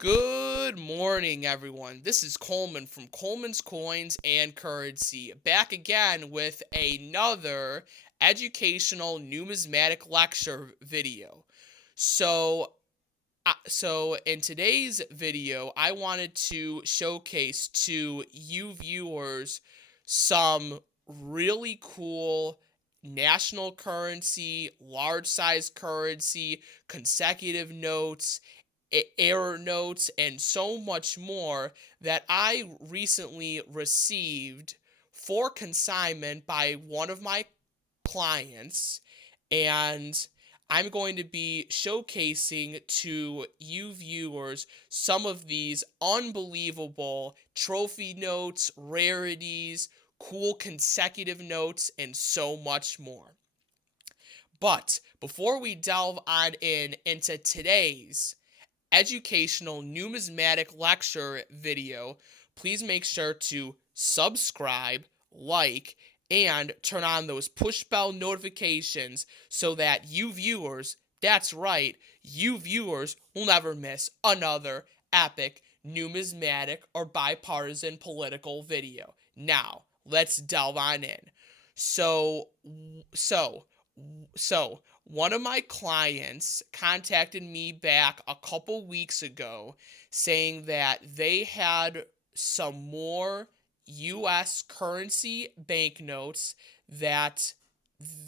Good morning, everyone. This is Coleman from Coleman's Coins and Currency, back again with another educational numismatic lecture video. So in today's video, I wanted to showcase to you viewers some really cool national currency, large size currency, consecutive notes, error notes, and so much more that I recently received for consignment by one of my clients, and I'm going to be showcasing to you viewers some of these unbelievable trophy notes, rarities, cool consecutive notes, and so much more. But before we delve on into today's educational numismatic lecture video, please make sure to subscribe, like, and turn on those push bell notifications so that you viewers, that's right, you viewers will never miss another epic numismatic or bipartisan political video. Now, let's delve on in. So, so, so, one of my clients contacted me back a couple weeks ago saying that they had some more US currency banknotes that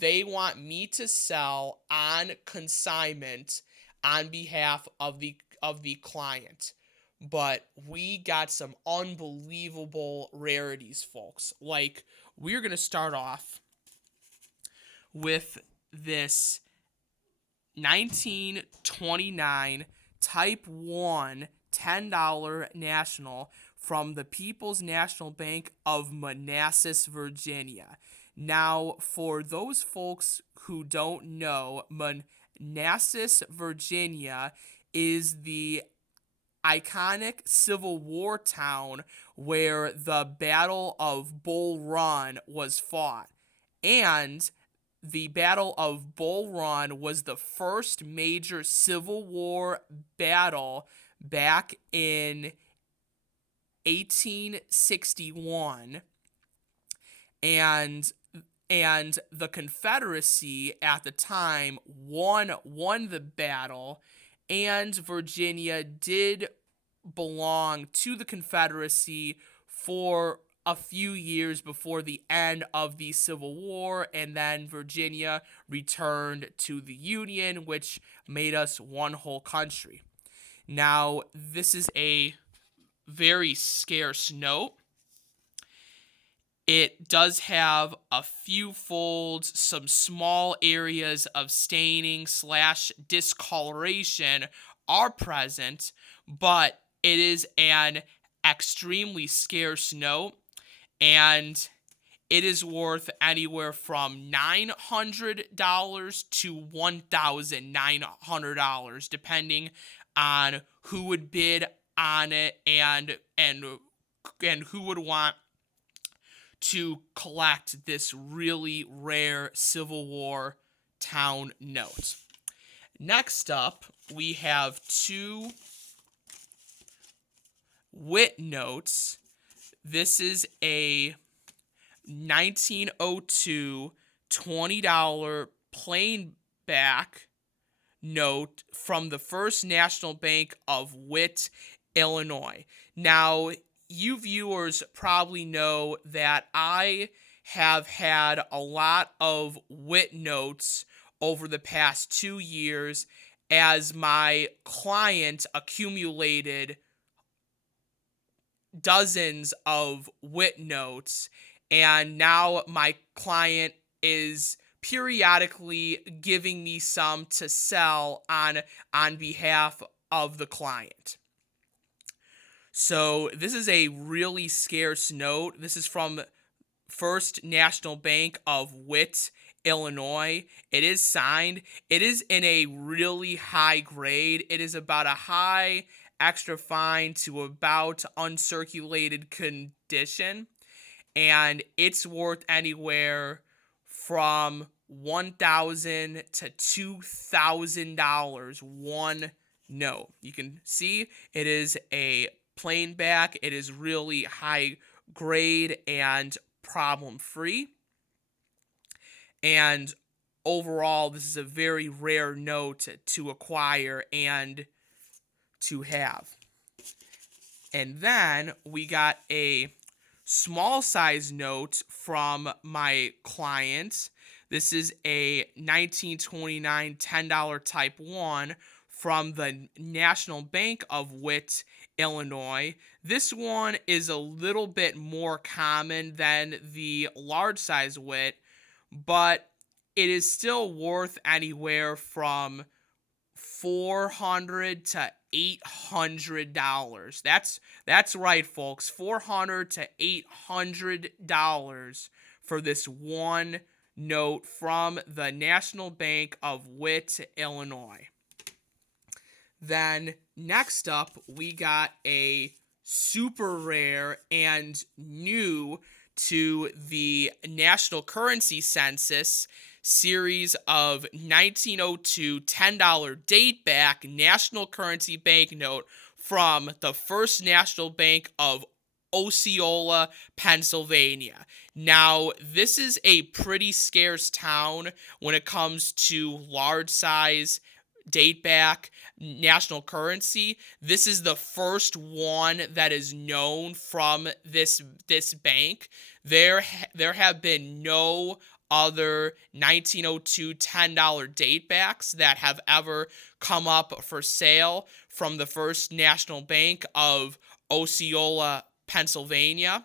they want me to sell on consignment on behalf of the client. But we got some unbelievable rarities, folks. Like, we're going to start off with this 1929 Type 1 $10 national from the People's National Bank of Manassas, Virginia. Now, for those folks who don't know, Manassas, Virginia is the iconic Civil War town where the Battle of Bull Run was fought. And the Battle of Bull Run was the first major Civil War battle back in 1861, and the Confederacy at the time won the battle, and Virginia did belong to the Confederacy for a few years before the end of the Civil War, and then Virginia returned to the Union, which made us one whole country. Now, this is a very scarce note. It does have a few folds, some small areas of staining / discoloration are present, but it is an extremely scarce note, and it is worth anywhere from $900 to $1,900, depending on who would bid on it and who would want to collect this really rare Civil War town note. Next up, we have two Wit notes. This is a 1902 $20 plain back note from the First National Bank of Witt, Illinois. Now, you viewers probably know that I have had a lot of Wit notes over the past 2 years as my client accumulated dozens of Wit notes, and now my client is periodically giving me some to sell on behalf of the client. So this is a really scarce note. This is from First National Bank of Witt, Illinois. It is signed. It is in a really high grade. It is about a high extra fine to about uncirculated condition, and it's worth anywhere from $1,000 to $2,000 one note. You can see it is a plain back. It is really high grade and problem free. And overall, this is a very rare note to acquire and to have. And then we got a small size note from my client. This is a 1929 $10 type 1 from the National Bank of Witt, Illinois. This one is a little bit more common than the large size Witt, but it is still worth anywhere from $400 to $800. That's right, folks. $400 to $800 for this one note from the National Bank of Witt, Illinois. Then next up, we got a super rare and new to the National Currency Census series of 1902 $10 date back national currency banknote from the First National Bank of Osceola, Pennsylvania. Now, this is a pretty scarce town when it comes to large size date back national currency. This is the first one that is known from this bank. There have been no other 1902 $10 date backs that have ever come up for sale from the First National Bank of Osceola, Pennsylvania.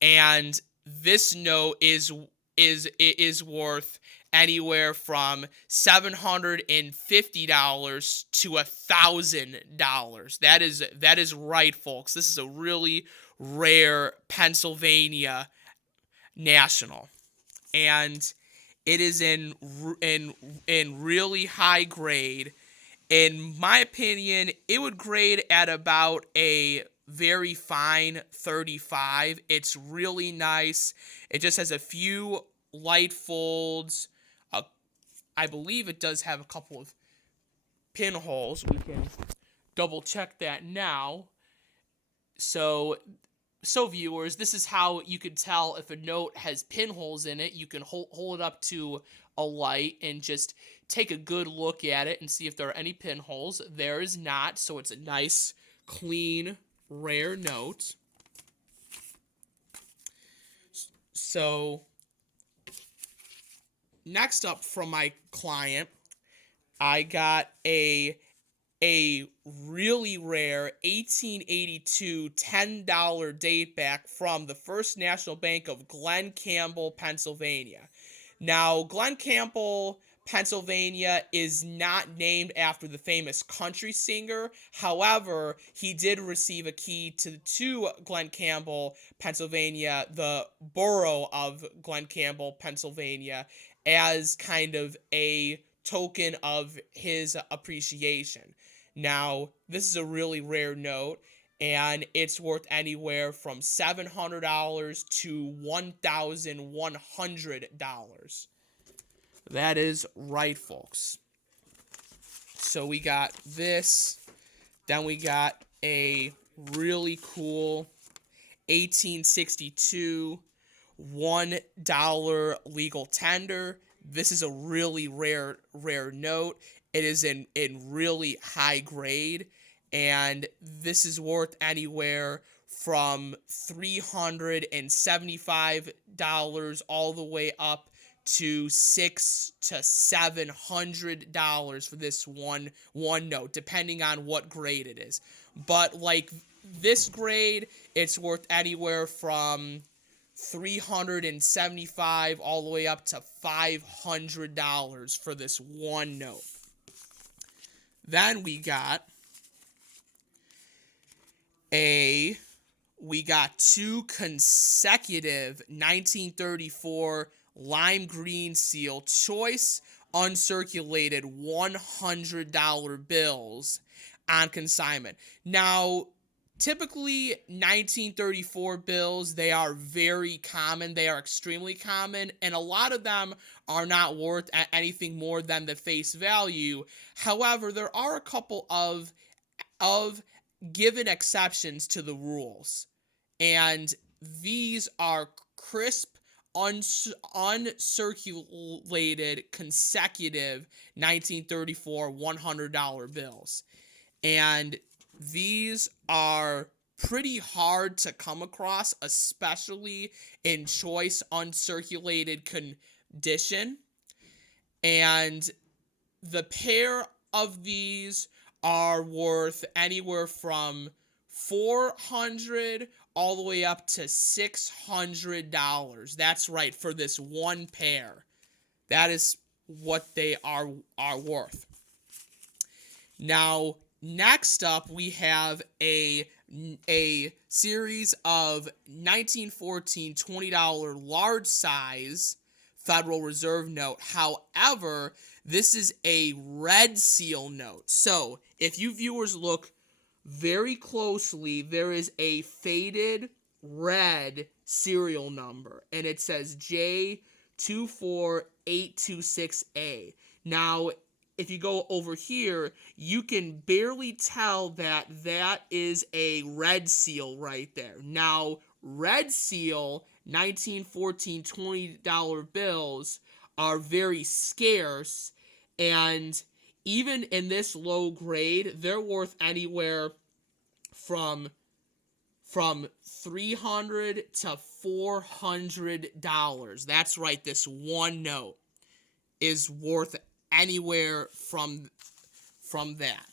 And this note is worth anywhere from $750 to $1,000. That is right, folks. This is a really rare Pennsylvania national, and it is in really high grade. In my opinion, it would grade at about a very fine 35. It's really nice. It just has a few light folds. I believe it does have a couple of pinholes. We can double check that now. So viewers, this is how you could tell if a note has pinholes in it. You can hold it up to a light and just take a good look at it and see if there are any pinholes. There is not, so it's a nice, clean, rare note. So next up from my client, I got a really rare 1882 $10 date back from the First National Bank of Glen Campbell, Pennsylvania. Now, Glen Campbell, Pennsylvania is not named after the famous country singer. However, he did receive a key to Glen Campbell, Pennsylvania, the borough of Glen Campbell, Pennsylvania, as kind of a token of his appreciation. Now, this is a really rare note, and it's worth anywhere from $700 to $1,100. That is right, folks. So we got this. Then we got a really cool 1862 $1 legal tender. This is a really rare note. It is in really high grade, and this is worth anywhere from $375 all the way up to $600 to $700 for this one note, depending on what grade it is. But like this grade, it's worth anywhere from $375 all the way up to $500 for this one note. Then we got two consecutive 1934 lime green seal choice uncirculated $100 bills on consignment. Now, Typically 1934 bills, they are very common. They are extremely common, and a lot of them are not worth anything more than the face value. However, there are a couple of given exceptions to the rules, and these are crisp, uncirculated, consecutive 1934 $100 bills. And these are pretty hard to come across, especially in choice uncirculated condition. And the pair of these are worth anywhere from 400 all the way up to $600. That's right, for this one pair. That is what they are worth. Now, next up, we have a series of 1914 $20 large size Federal Reserve note. However, this is a red seal note. So, if you viewers look very closely, there is a faded red serial number, and it says J24826A. Now, if you go over here, you can barely tell that that is a red seal right there. Now, red seal 1914 $20 bills are very scarce, and even in this low grade, they're worth anywhere from $300 to $400. That's right, this one note is worth anywhere from that.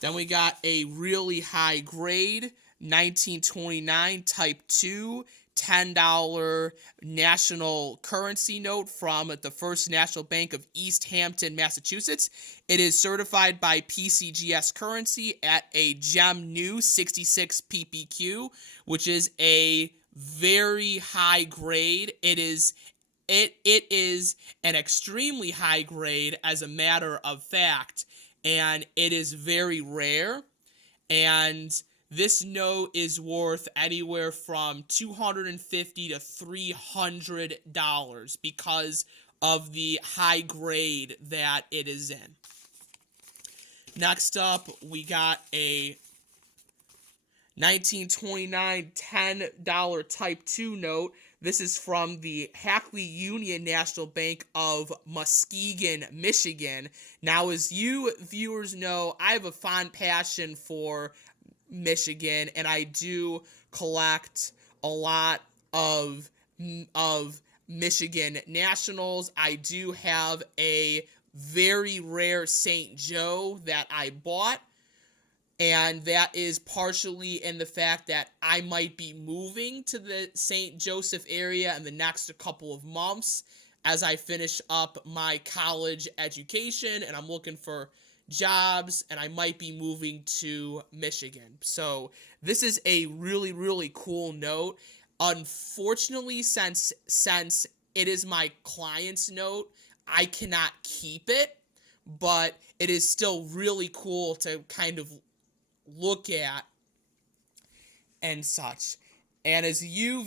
Then we got a really high grade 1929 type 2 $10 national currency note from the First National Bank of East Hampton, Massachusetts. It is certified by PCGS Currency at a Gem New 66 PPQ, which is a very high grade. It is an extremely high grade, as a matter of fact, and it is very rare. And this note is worth anywhere from $250 to $300 because of the high grade that it is in. Next up, we got a 1929 $10 type 2 note. This is from the Hackley Union National Bank of Muskegon, Michigan. Now, as you viewers know, I have a fond passion for Michigan, and I do collect a lot of Michigan Nationals. I do have a very rare St. Joe that I bought, and that is partially in the fact that I might be moving to the St. Joseph area in the next couple of months as I finish up my college education, and I'm looking for jobs, and I might be moving to Michigan. So this is a really, really cool note. Unfortunately, since it is my client's note, I cannot keep it, but it is still really cool to kind of look at and such. And as you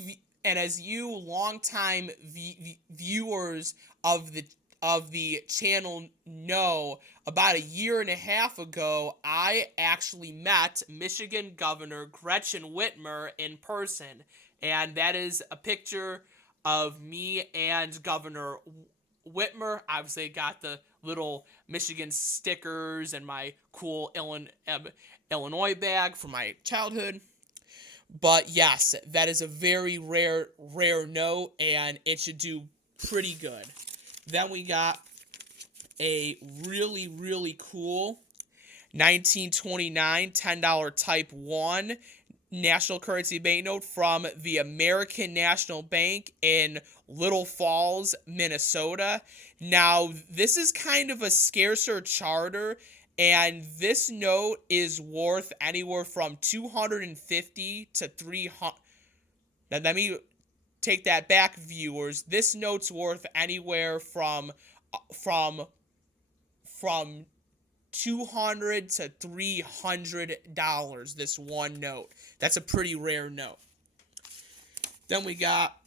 longtime viewers of the channel know, about a year and a half ago, I actually met Michigan Governor Gretchen Whitmer in person, and that is a picture of me and Governor Whitmer. Obviously, got the little Michigan stickers and my cool Illinois bag from my childhood. But yes, that is a very rare note, and it should do pretty good. Then we got a really, really cool 1929 $10 type 1 national currency banknote from the American National Bank in Little Falls, Minnesota. Now, this is kind of a scarcer charter, and this note is worth anywhere from $250 to $300. Now, let me take that back, viewers. This note's worth anywhere from $200 to $300, this one note. That's a pretty rare note. Then we got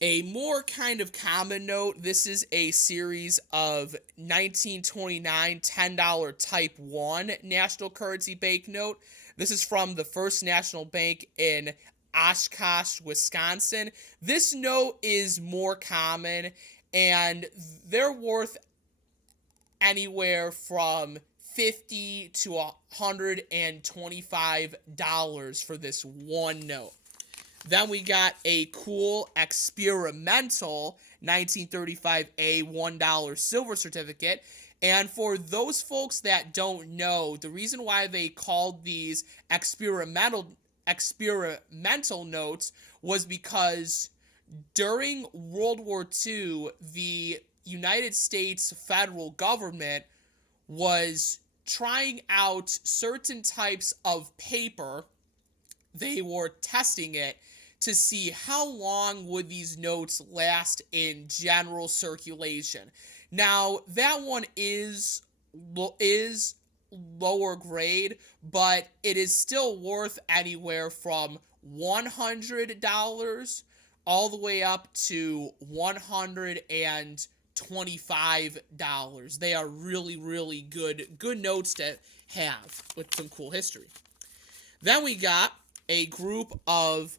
a more kind of common note. This is a series of 1929 $10 Type 1 national currency banknote. This is from the First National Bank in Oshkosh, Wisconsin. This note is more common, and they're worth anywhere from $50 to $125 for this one note. Then we got a cool experimental 1935A $1 silver certificate. And for those folks that don't know, the reason why they called these experimental notes was because during World War II, the United States federal government was trying out certain types of paper. They were testing it to see how long would these notes last in general circulation. Now, that one is lower grade, but it is still worth anywhere from $100 all the way up to $125. They are really, really good notes to have with some cool history. Then we got a group of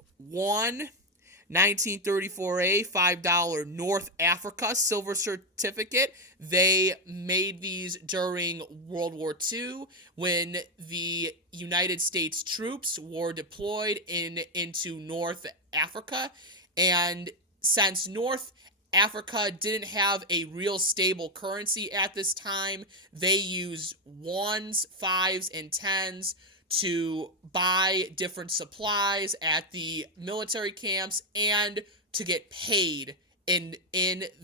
1934A $5 North Africa silver certificate. They made these during World War II when the United States troops were deployed into North Africa. And since North Africa didn't have a real stable currency at this time, they used 1s, 5s, and 10s to buy different supplies at the military camps and to get paid in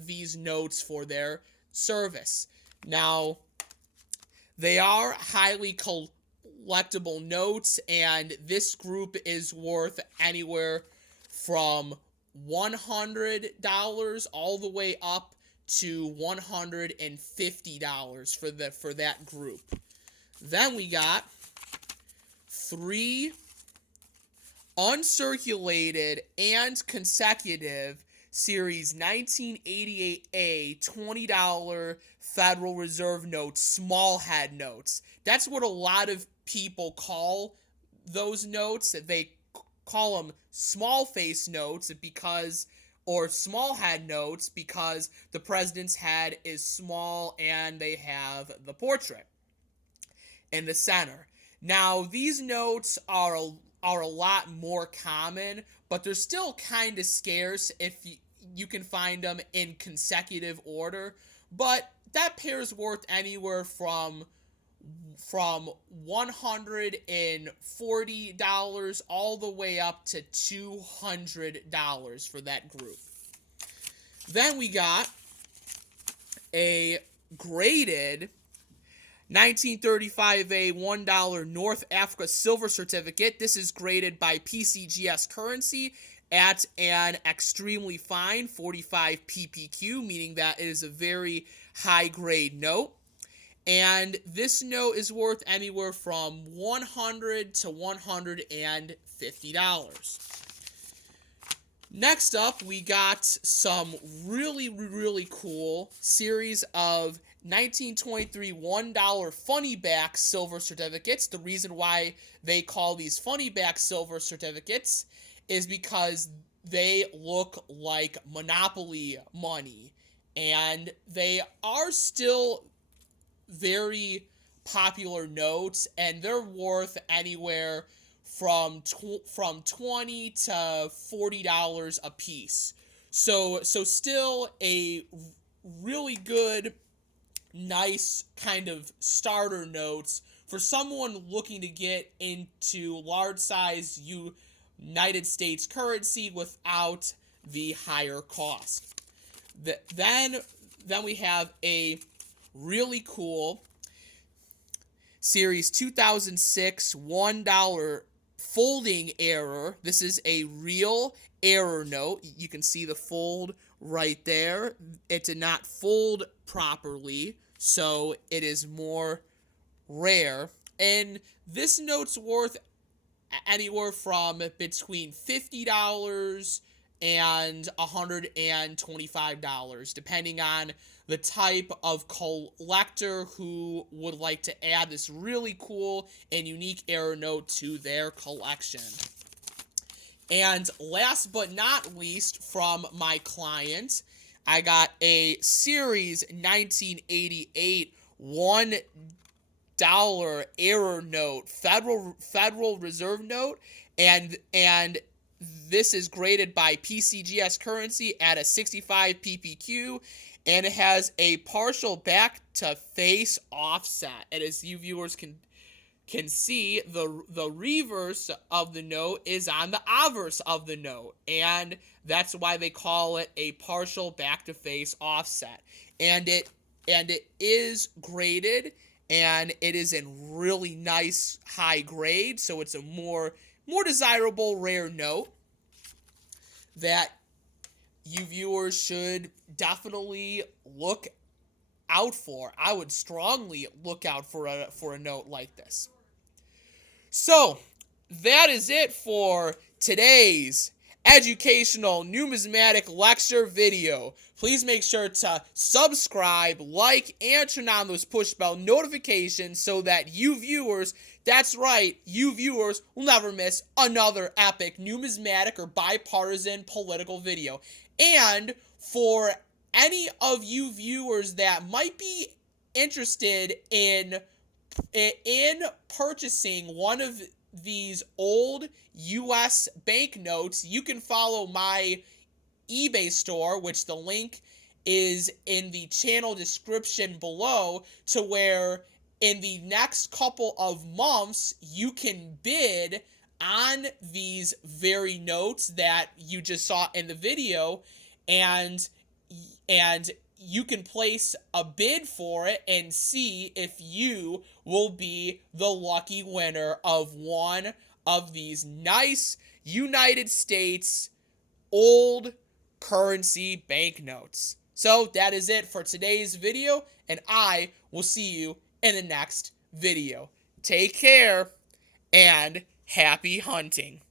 these notes for their service. Now, they are highly collectible notes, and this group is worth anywhere from $100 all the way up to $150 for that group. Then we got 3 uncirculated and consecutive Series 1988A $20 Federal Reserve notes, small head notes. That's what a lot of people call those notes. They call them small face notes or small head notes because the president's head is small and they have the portrait in the center. Now, these notes are a lot more common, but they're still kind of scarce if you can find them in consecutive order. But that pair is worth anywhere from $140 all the way up to $200 for that group. Then we got a graded 1935A $1 North Africa silver certificate. This is graded by PCGS currency at an extremely fine 45 ppq, meaning that it is a very high grade note. And this note is worth anywhere from $100 to $150. Next up, we got some really, really cool series of 1923 $1 funny back silver certificates. The reason why they call these funny back silver certificates is because they look like Monopoly money, and they are still very popular notes, and they're worth anywhere from $20 to $40 a piece. So still a really good, nice kind of starter notes for someone looking to get into large size United States currency without the higher cost. Then we have a really cool Series 2006 $1 folding error. This is a real error note. You can see the fold right there. It did not fold properly, so it is more rare, and this note's worth anywhere from between $50 and $125, depending on the type of collector who would like to add this really cool and unique error note to their collection. And last but not least, from my client, I got a Series 1988 $1 error note, Federal Reserve note, and this is graded by PCGS Currency at a 65 ppq, and it has a partial back to face offset. And as you viewers can see, the reverse of the note is on the obverse of the note, and that's why they call it a partial back to face offset. And it is graded, and it is in really nice high grade, so it's a more desirable rare note that you viewers should definitely look out for. I would strongly look out for a note like this. So, that is it for today's educational numismatic lecture video. Please make sure to subscribe, like, and turn on those push bell notifications so that you viewers, that's right, you viewers will never miss another epic numismatic or bipartisan political video. And for any of you viewers that might be interested in purchasing one of these old U.S. banknotes, you can follow my eBay store, which the link is in the channel description below, to where in the next couple of months you can bid on these very notes that you just saw in the video, and you can place a bid for it and see if you will be the lucky winner of one of these nice United States old currency banknotes. So that is it for today's video, and I will see you in the next video. Take care and happy hunting.